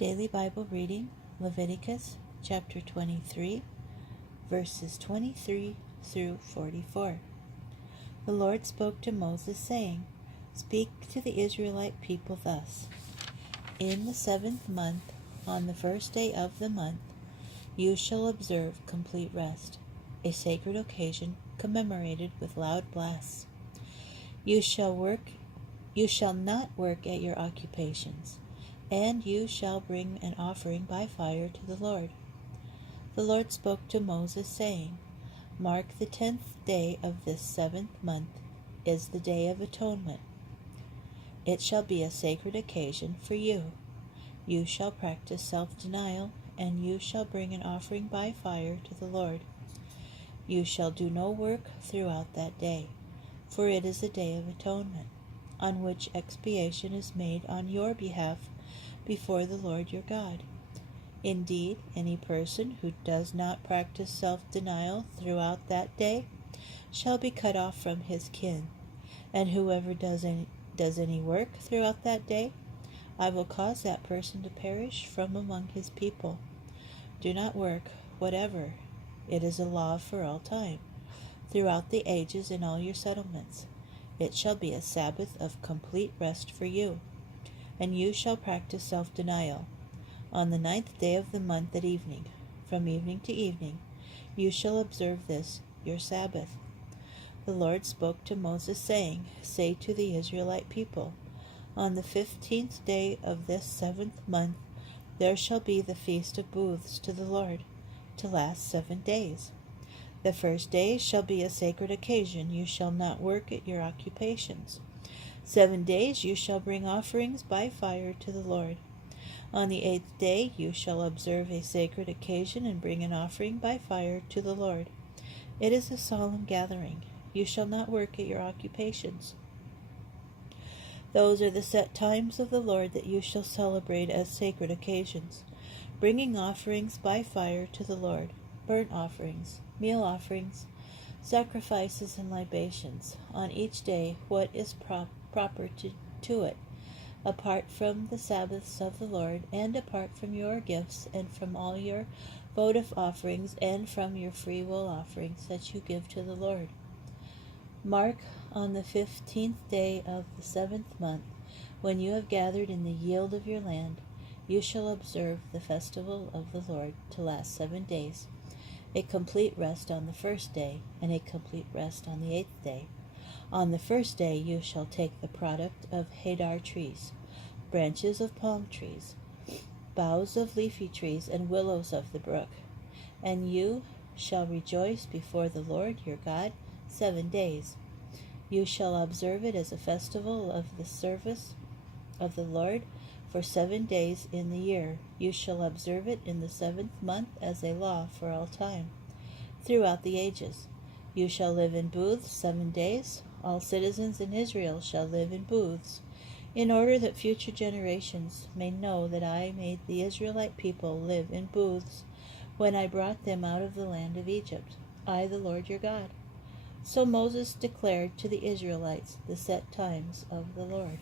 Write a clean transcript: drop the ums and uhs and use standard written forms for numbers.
Daily Bible reading, Leviticus chapter 23, verses 23 through 44. The Lord spoke to Moses, saying, Speak to the Israelite people thus. In the 7th month, on the first day of the month, you shall observe complete rest, a sacred occasion commemorated with loud blasts. You shall not work at your occupations, and you shall bring an offering by fire to the Lord. The Lord spoke to Moses, saying, Mark the 10th day of this 7th month is the Day of Atonement. It shall be a sacred occasion for you. You shall practice self-denial, and you shall bring an offering by fire to the Lord. You shall do no work throughout that day, for it is a day of atonement, on which expiation is made on your behalf before the Lord your God. Indeed, any person who does not practice self-denial throughout that day shall be cut off from his kin, and whoever does any work throughout that day, I will cause that person to perish from among his people. Do not work whatever. It is a law for all time, throughout the ages in all your settlements. It shall be a Sabbath of complete rest for you, and you shall practice self-denial. On the 9th day of the month at evening, from evening to evening, you shall observe this, your Sabbath. The Lord spoke to Moses, saying, Say to the Israelite people, On the 15th day of this 7th month, there shall be the Feast of Booths to the Lord, to last 7 days. The first day shall be a sacred occasion. You shall not work at your occupations. 7 days you shall bring offerings by fire to the Lord. On the 8th day you shall observe a sacred occasion and bring an offering by fire to the Lord. It is a solemn gathering. You shall not work at your occupations. Those are the set times of the Lord that you shall celebrate as sacred occasions, bringing offerings by fire to the Lord, burnt offerings, meal offerings, sacrifices and libations, on each day what is proper to it, apart from the Sabbaths of the Lord, and apart from your gifts, and from all your votive offerings, and from your free will offerings that you give to the Lord. Mark on the 15th day of the 7th month, when you have gathered in the yield of your land, you shall observe the festival of the Lord to last 7 days, a complete rest on the first day, and a complete rest on the 8th day. On the first day you shall take the product of Hadar trees, branches of palm trees, boughs of leafy trees, and willows of the brook, and you shall rejoice before the Lord your God 7 days. You shall observe it as a festival of the service of the Lord for 7 days in the year. You shall observe it in the 7th month as a law for all time, throughout the ages. You shall live in booths 7 days. All citizens in Israel shall live in booths, in order that future generations may know that I made the Israelite people live in booths when I brought them out of the land of Egypt, I the Lord your God. So Moses declared to the Israelites the set times of the Lord.